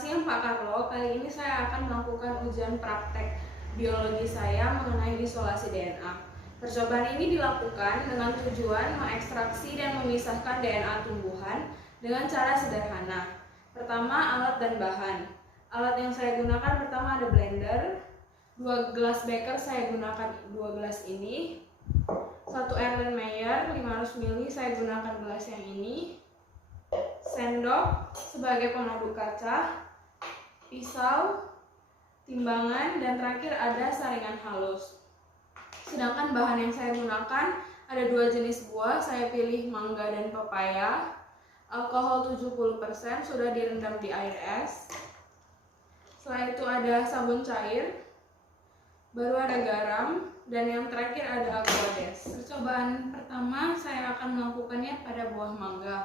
kasih Pak Carlo. Kali ini saya akan melakukan ujian praktek biologi saya mengenai isolasi DNA. Percobaan ini dilakukan dengan tujuan mengekstraksi dan memisahkan DNA tumbuhan dengan cara sederhana. Pertama, alat dan bahan. Alat yang saya gunakan pertama ada blender, 2 gelas beker saya gunakan 2 gelas ini, 1 Erlenmeyer 500 ml saya gunakan gelas yang ini, sendok sebagai pemadu kaca, pisau, timbangan, dan terakhir ada saringan halus. Sedangkan bahan yang saya gunakan ada 2 jenis buah, saya pilih mangga dan pepaya. Alkohol 70% sudah direndam di air es. Setelah itu ada sabun cair, baru ada garam, dan yang terakhir ada aquades. Percobaan pertama saya akan melakukannya pada buah mangga.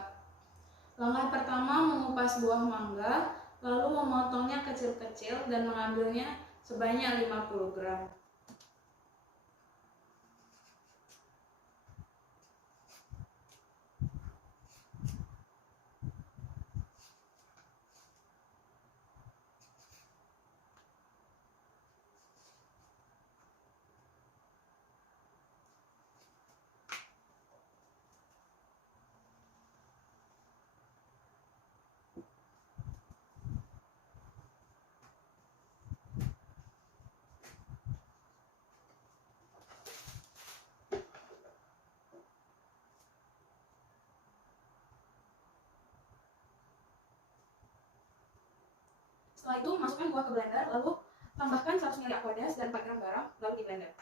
Langkah pertama mengupas buah mangga, lalu memotongnya kecil-kecil dan mengambilnya sebanyak 50 gram. Setelah itu masukkan buah ke blender, lalu tambahkan 100 ml aquades dan 4 gram garam, lalu di blender.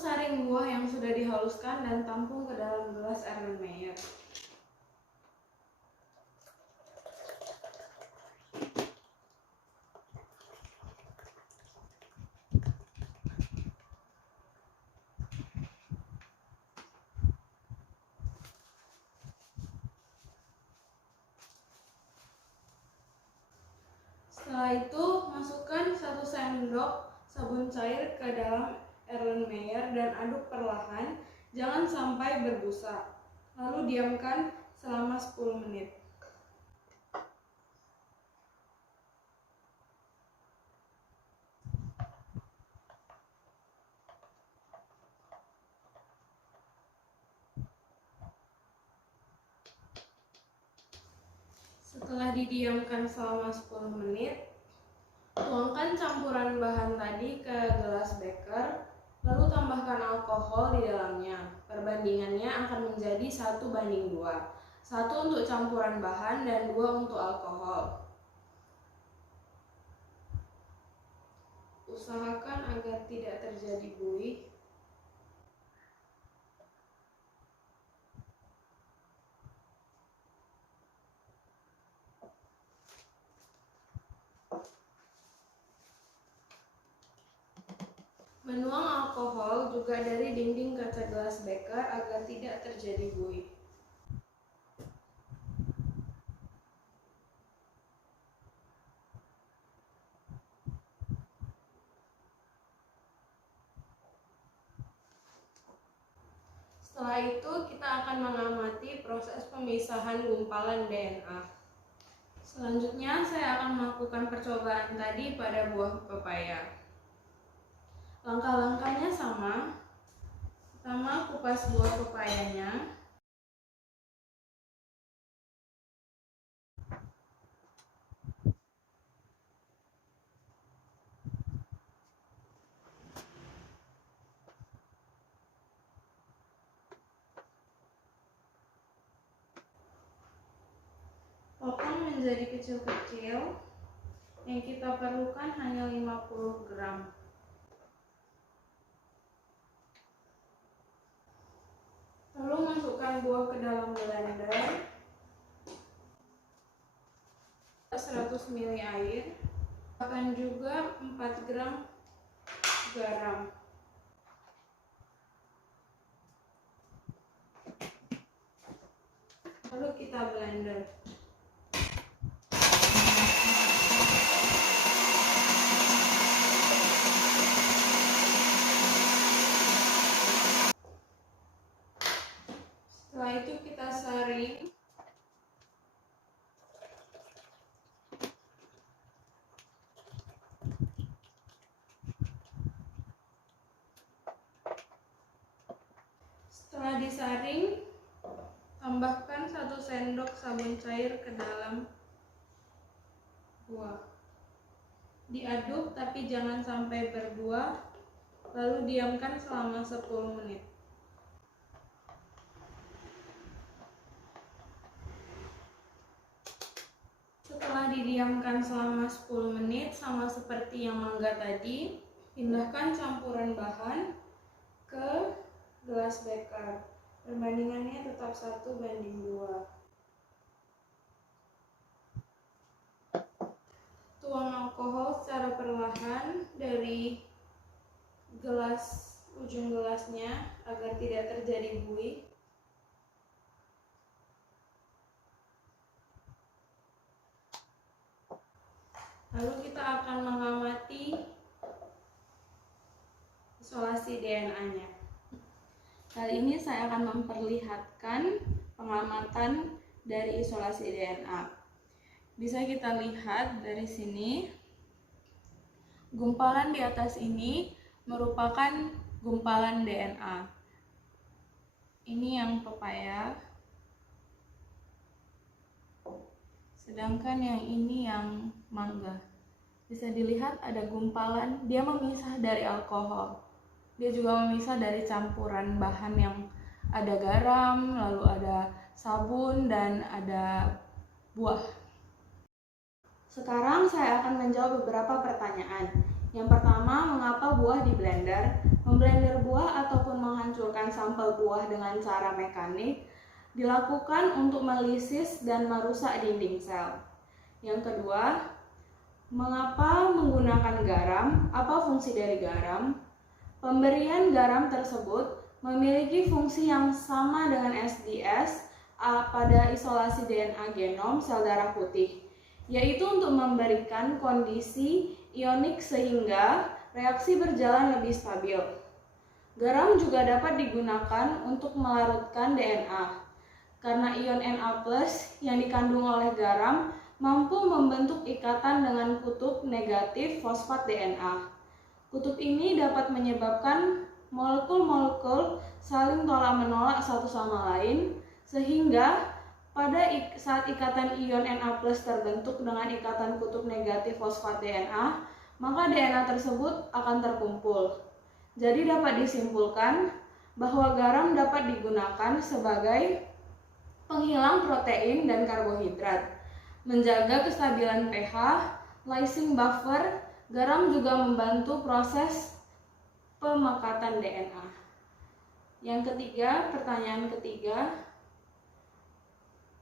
Saring buah yang sudah dihaluskan dan tampung ke dalam gelas Erlenmeyer. Setelah itu, masukkan 1 sendok sabun cair ke dalam Erlenmeyer dan aduk perlahan, jangan sampai berbusa. Lalu diamkan selama 10 menit. Setelah didiamkan selama 10 menit, tuangkan campuran bahan tadi ke gelas beker, lalu tambahkan alkohol di dalamnya. Perbandingannya akan menjadi 1:2. 1 untuk campuran bahan dan 2 untuk alkohol. Usahakan agar tidak terjadi buih. Menuang alkohol juga dari dinding kaca gelas beker agar tidak terjadi buih. Setelah itu kita akan mengamati proses pemisahan gumpalan DNA. Selanjutnya saya akan melakukan percobaan tadi pada buah pepaya. Langkah-langkahnya sama. Pertama, kupas buah pepayanya. Potong menjadi kecil-kecil. Yang kita perlukan hanya 50 gram. Lalu masukkan buah ke dalam blender. 100 ml air. Tambahkan juga 4 gram garam. Lalu kita blender. Setelah itu kita saring. Setelah disaring, tambahkan 1 sendok sabun cair ke dalam buah. Diaduk tapi jangan sampai berbuah, lalu diamkan selama 10 menit. Setelah didiamkan selama 10 menit, sama seperti yang mangga tadi, pindahkan campuran bahan ke gelas beker. Perbandingannya tetap 1:2. Tuang alkohol secara perlahan dari ujung gelasnya agar tidak terjadi buih. Lalu kita akan mengamati isolasi DNA-nya. Kali ini saya akan memperlihatkan pengamatan dari isolasi DNA. Bisa kita lihat dari sini, gumpalan di atas ini merupakan gumpalan DNA. Ini yang pepaya, sedangkan yang ini yang mangga. Bisa dilihat ada gumpalan, dia memisah dari alkohol. Dia juga memisah dari campuran bahan yang ada garam, lalu ada sabun, dan ada buah. Sekarang saya akan menjawab beberapa pertanyaan. Yang pertama, mengapa buah di blender? Memblender buah ataupun menghancurkan sampel buah dengan cara mekanik dilakukan untuk melisis dan merusak dinding sel. Yang kedua, mengapa menggunakan garam? Apa fungsi dari garam? Pemberian garam tersebut memiliki fungsi yang sama dengan SDS pada isolasi DNA genom sel darah putih, yaitu untuk memberikan kondisi ionik sehingga reaksi berjalan lebih stabil. Garam juga dapat digunakan untuk melarutkan DNA, karena ion Na+ yang dikandung oleh garam mampu membentuk ikatan dengan kutub negatif fosfat DNA. Kutub ini dapat menyebabkan molekul-molekul saling tolak-menolak satu sama lain, sehingga saat ikatan ion Na+ terbentuk dengan ikatan kutub negatif fosfat DNA, maka DNA tersebut akan terkumpul. Jadi dapat disimpulkan bahwa garam dapat digunakan sebagai penghilang protein dan karbohidrat, menjaga kestabilan pH, lysing buffer. Garam juga membantu proses pemekatan DNA. Yang ketiga, pertanyaan ketiga,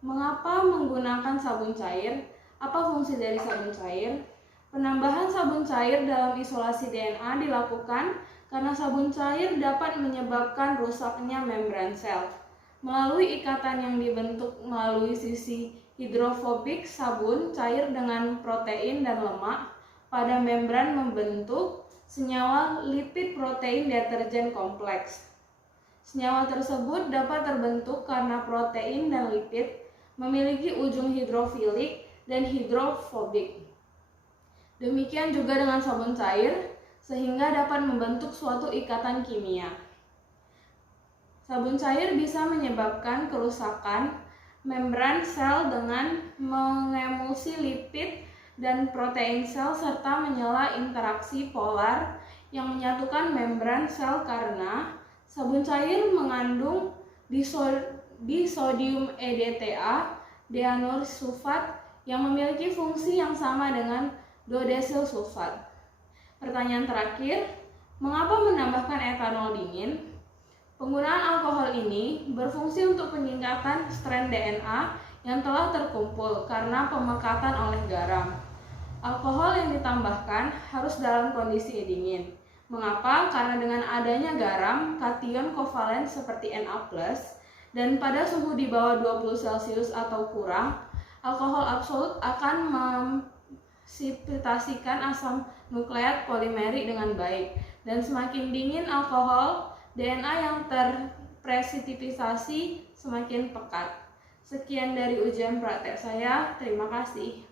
mengapa menggunakan sabun cair? Apa fungsi dari sabun cair? Penambahan sabun cair dalam isolasi DNA dilakukan karena sabun cair dapat menyebabkan rusaknya membran sel. Melalui ikatan yang dibentuk melalui sisi hidrofobik sabun cair dengan protein dan lemak pada membran membentuk senyawa lipid protein deterjen kompleks. Senyawa tersebut dapat terbentuk karena protein dan lipid memiliki ujung hidrofilik dan hidrofobik. Demikian juga dengan sabun cair, sehingga dapat membentuk suatu ikatan kimia. Sabun cair bisa menyebabkan kerusakan membran sel dengan mengemulsi lipid dan protein sel serta menyela interaksi polar yang menyatukan membran sel karena sabun cair mengandung disodium EDTA, deaneursulfat, yang memiliki fungsi yang sama dengan 2 desil sulfat. Pertanyaan terakhir, mengapa menambahkan etanol dingin? Penggunaan alkohol ini berfungsi untuk penyingkatan strand DNA yang telah terkumpul karena pemekatan oleh garam. Alkohol yang ditambahkan harus dalam kondisi dingin. Mengapa? Karena dengan adanya garam, kation kovalen seperti Na+, dan pada suhu di bawah 20 Celcius atau kurang, alkohol absolut akan memsipitasikan asam nukleat polimerik dengan baik. Dan semakin dingin alkohol, DNA yang terpresipitasasi semakin pekat. Sekian dari ujian praktek saya, terima kasih.